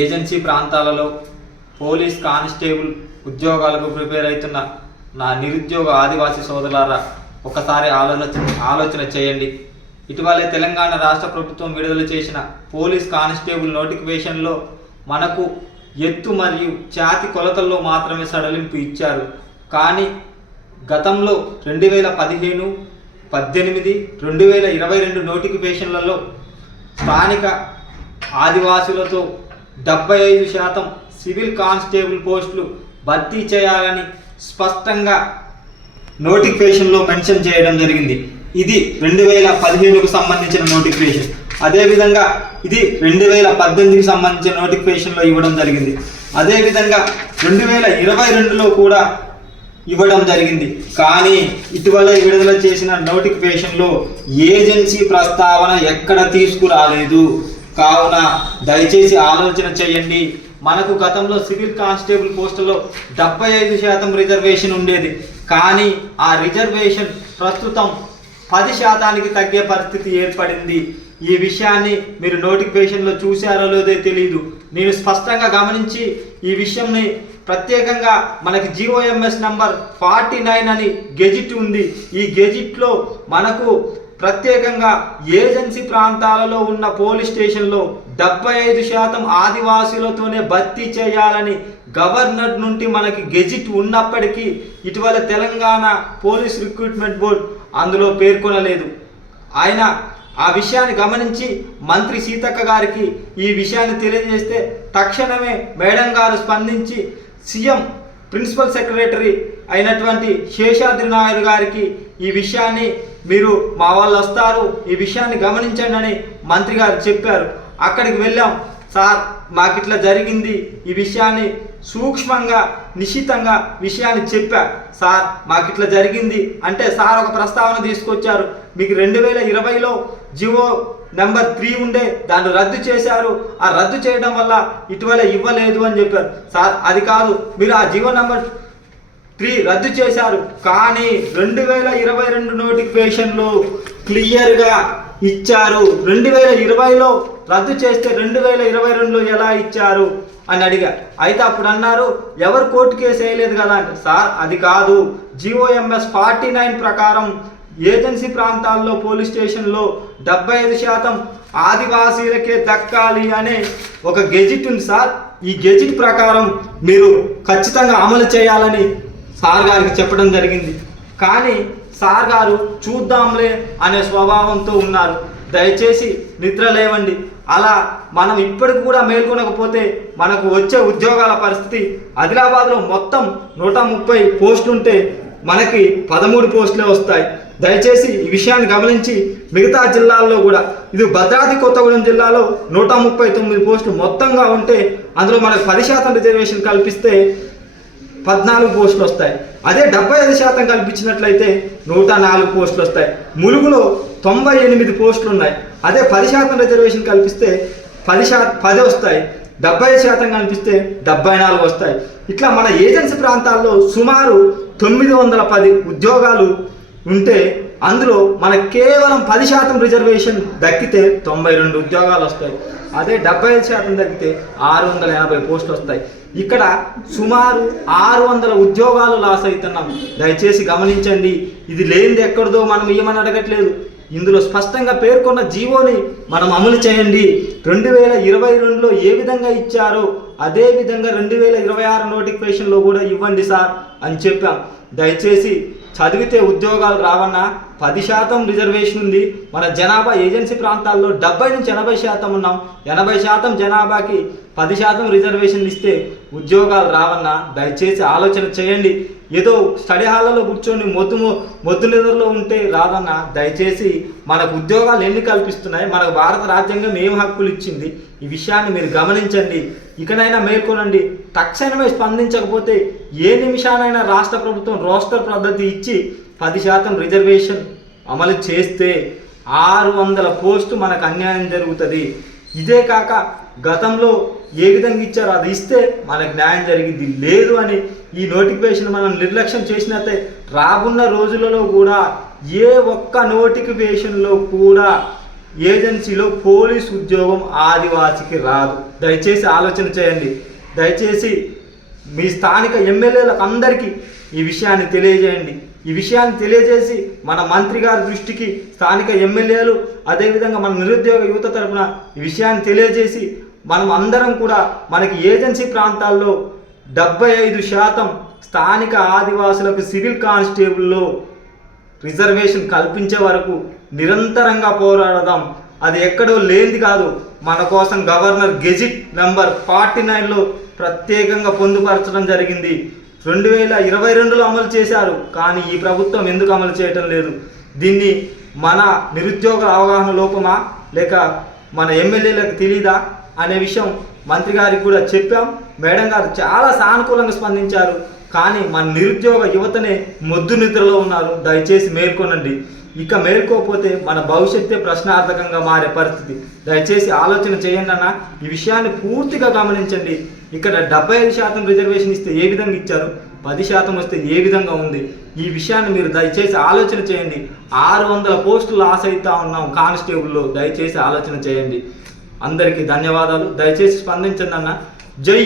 Agency ప్రాంతాలలో police constable ఉద్యోగాలకు prepare అవుతున్న నా నిరుద్యోగ ఆదివాసీ సోదరులారా ఒకసారి ఆలోచన చేయండి. ఇటీవలే తెలంగాణ రాష్ట్ర ప్రభుత్వం విడుదల చేసిన పోలీస్ కానిస్టేబుల్ నోటిఫికేషన్లో మనకు ఎత్తు మరియు ఛాతి కొలతల్లో మాత్రమే సడలింపు ఇచ్చారు. కానీ గతంలో 2015, 18, 2022 నోటిఫికేషన్లలో స్థానిక ఆదివాసులతో 75% సివిల్ కానిస్టేబుల్ పోస్టులు భర్తీ చేయాలని స్పష్టంగా నోటిఫికేషన్లో మెన్షన్ చేయడం జరిగింది. ఇది 2015కు సంబంధించిన నోటిఫికేషన్. అదేవిధంగా ఇది 2018కి సంబంధించిన నోటిఫికేషన్లో ఇవ్వడం జరిగింది. అదేవిధంగా 2022లో కూడా ఇవ్వడం జరిగింది. కానీ ఇటీవల విడుదల చేసిన నోటిఫికేషన్లో ఏజెన్సీ ప్రస్తావన ఎక్కడ తీసుకురాలేదు. కావున దయచేసి ఆలోచన చేయండి. మనకు గతంలో సివిల్ కానిస్టేబుల్ పోస్టులో 75% రిజర్వేషన్ ఉండేది. కానీ ఆ రిజర్వేషన్ ప్రస్తుతం 10%కి తగ్గే పరిస్థితి ఏర్పడింది. ఈ విషయాన్ని మీరు నోటిఫికేషన్లో చూశారో లేదో తెలియదు. నేను స్పష్టంగా గమనించి ఈ విషయంని ప్రత్యేకంగా మనకి GOMS నంబర్ 49 అని గెజిట్ ఉంది. ఈ గెజిట్లో మనకు ప్రత్యేకంగా ఏజెన్సీ ప్రాంతాలలో ఉన్న పోలీస్ స్టేషన్లో 75% ఆదివాసీలతోనే భర్తీ చేయాలని గవర్నర్ నుండి మనకి గెజిట్ ఉన్నప్పటికీ ఇటీవల తెలంగాణ పోలీస్ రిక్రూట్మెంట్ బోర్డ్ అందులో పేర్కొనలేదు. ఆయన ఆ విషయాన్ని గమనించి మంత్రి సీతక్క గారికి ఈ విషయాన్ని తెలియజేస్తే తక్షణమే మేడం గారు స్పందించి సీఎం ప్రిన్సిపల్ సెక్రటరీ అయినటువంటి శేషాద్రి నాయుడు గారికి ఈ విషయాన్ని మీరు మా వాళ్ళు వస్తారు, ఈ విషయాన్ని గమనించండి అని మంత్రి గారు చెప్పారు. అక్కడికి వెళ్ళాం. సార్ మాకు ఇట్లా జరిగింది, ఈ విషయాన్ని సూక్ష్మంగా నిశితంగా విషయాన్ని చెప్పా. సార్ మాకు ఇట్లా జరిగింది అంటే సార్ ఒక ప్రస్తావన తీసుకొచ్చారు. మీకు 2020లో జివో నెంబర్ 3 ఉండే, దాన్ని రద్దు చేశారు. ఆ రద్దు చేయడం వల్ల ఇటీవల ఇవ్వలేదు అని చెప్పారు. సార్ అది కాదు, మీరు ఆ జివో నెంబర్ 3 రద్దు చేశారు. కానీ 2022 నోటిఫికేషన్లో క్లియర్గా ఇచ్చారు. 2020లో రద్దు చేస్తే 2022లో ఎలా ఇచ్చారు అని అడిగా. అయితే అప్పుడు అన్నారు ఎవరు కోర్టు కేసు వేయలేదు కదా అంటే, సార్ అది కాదు, GOMS 49 ప్రకారం ఏజెన్సీ ప్రాంతాల్లో పోలీస్ స్టేషన్లో 75% ఆదివాసీలకే దక్కాలి అనే ఒక గెజిట్ ఉంది సార్. ఈ గెజిట్ ప్రకారం మీరు ఖచ్చితంగా అమలు చేయాలని సార్ గారికి చెప్పడం జరిగింది. కానీ సార్ గారు చూద్దాంలే అనే స్వభావంతో ఉన్నారు. దయచేసి నిద్ర లేవండి. అలా మనం ఇప్పటికి కూడా మేల్కొనకపోతే మనకు వచ్చే ఉద్యోగాల పరిస్థితి, ఆదిలాబాద్లో మొత్తం 130 పోస్టులు ఉంటే మనకి 13 పోస్టులే వస్తాయి. దయచేసి ఈ విషయాన్ని గమనించి మిగతా జిల్లాల్లో కూడా, ఇది భద్రాద్రి కొత్తగూడెం జిల్లాలో 139 పోస్టులు మొత్తంగా ఉంటే అందులో మనకు 10% రిజర్వేషన్ కల్పిస్తే 14 పోస్టులు వస్తాయి. అదే 75% కల్పించినట్లయితే 104 పోస్టులు వస్తాయి. ములుగులో 98 పోస్టులు ఉన్నాయి. అదే 10% రిజర్వేషన్ కల్పిస్తే 10 వస్తాయి. 70% కల్పిస్తే 74 వస్తాయి. ఇట్లా మన ఏజెన్సీ ప్రాంతాల్లో సుమారు 910 ఉద్యోగాలు ఉంటే అందులో మనకు కేవలం 10% రిజర్వేషన్ దక్కితే 92 ఉద్యోగాలు వస్తాయి. అదే 75% తగ్గితే 680 పోస్టులు వస్తాయి. ఇక్కడ సుమారు 600 ఉద్యోగాలు లాస్ అవుతున్నాం. దయచేసి గమనించండి. ఇది లేనిది ఎక్కడిదో మనం ఏమని అడగట్లేదు. ఇందులో స్పష్టంగా పేర్కొన్న జీవోని మనం అమలు చేయండి. 2022లో ఏ విధంగా ఇచ్చారో అదే విధంగా 2026 నోటిఫికేషన్లో కూడా ఇవ్వండి సార్ అని చెప్పాం. దయచేసి చదివితే ఉద్యోగాలు రావన్నా 10% రిజర్వేషన్ ఉంది. మన జనాభా ఏజెన్సీ ప్రాంతాల్లో 70 నుంచి 80% ఉన్నాం. 80% జనాభాకి 10% రిజర్వేషన్ ఇస్తే ఉద్యోగాలు రావన్నా దయచేసి ఆలోచన చేయండి. ఏదో స్టడీ హాల్లో కూర్చొని మొద్దు నిద్రలో ఉంటే రాదన్నా. దయచేసి మనకు ఉద్యోగాలు ఎన్ని కల్పిస్తున్నాయి, మనకు భారత రాజ్యాంగం ఏం హక్కులు ఇచ్చింది, ఈ విషయాన్ని మీరు గమనించండి. ఇకనైనా మేల్కొనండి. తక్షణమే స్పందించకపోతే ఏ నిమిషానైనా రాష్ట్ర ప్రభుత్వం రోస్టర్ పద్ధతి ఇచ్చి 10% రిజర్వేషన్ అమలు చేస్తే 600 పోస్టు మనకు అన్యాయం జరుగుతుంది. ఇదే కాక గతంలో ఏ విధంగా ఇచ్చారో అది ఇస్తే మనకు న్యాయం జరిగింది. లేదు అని ఈ నోటిఫికేషన్ మనం నిర్లక్ష్యం చేసినట్టే రానున్న రోజులలో కూడా ఏ ఒక్క నోటిఫికేషన్లో కూడా ఏజెన్సీలో పోలీస్ ఉద్యోగం ఆదివాసికి రాదు. దయచేసి ఆలోచన చేయండి. దయచేసి మీ స్థానిక ఎమ్మెల్యేలకు అందరికీ ఈ విషయాన్ని తెలియజేయండి. ఈ విషయాన్ని తెలియజేసి మన మంత్రి గారి దృష్టికి స్థానిక ఎమ్మెల్యేలు అదేవిధంగా మన నిరుద్యోగ యువత తరపున ఈ విషయాన్ని తెలియజేసి మనం అందరం కూడా మనకి ఏజెన్సీ ప్రాంతాల్లో 75% స్థానిక ఆదివాసులకు సివిల్ కానిస్టేబుల్లో రిజర్వేషన్ కల్పించే వరకు నిరంతరంగా పోరాడదాం. అది ఎక్కడో లేనిది కాదు. మన కోసం గవర్నర్ గెజిట్ నెంబర్ 49లో ప్రత్యేకంగా పొందుపరచడం జరిగింది. 2022లో అమలు చేశారు. కానీ ఈ ప్రభుత్వం ఎందుకు అమలు చేయటం లేదు? దీన్ని మన నిరుద్యోగ అవగాహన లోపమా లేక మన ఎమ్మెల్యేలకు తెలీదా అనే విషయం మంత్రి గారికి కూడా చెప్పాం. మేడం గారు చాలా సానుకూలంగా స్పందించారు. కానీ మన నిరుద్యోగ యువతనే మొద్దు నిద్రలో ఉన్నారు. దయచేసి మేల్కొనండి. ఇక మేల్కోకపోతే మన భవిష్యత్తే ప్రశ్నార్థకంగా మారే పరిస్థితి. దయచేసి ఆలోచన చేయండి అన్న. ఈ విషయాన్ని పూర్తిగా గమనించండి. ఇక్కడ 75% రిజర్వేషన్ ఇస్తే ఏ విధంగా ఇచ్చారు, 10% వస్తే ఏ విధంగా ఉంది? ఈ విషయాన్ని మీరు దయచేసి ఆలోచన చేయండి. 600 పోస్టులు లాస్ అవుతా ఉన్నాం కానిస్టేబుల్లో. దయచేసి ఆలోచన చేయండి. అందరికీ ధన్యవాదాలు. దయచేసి స్పందించండి అన్న. జై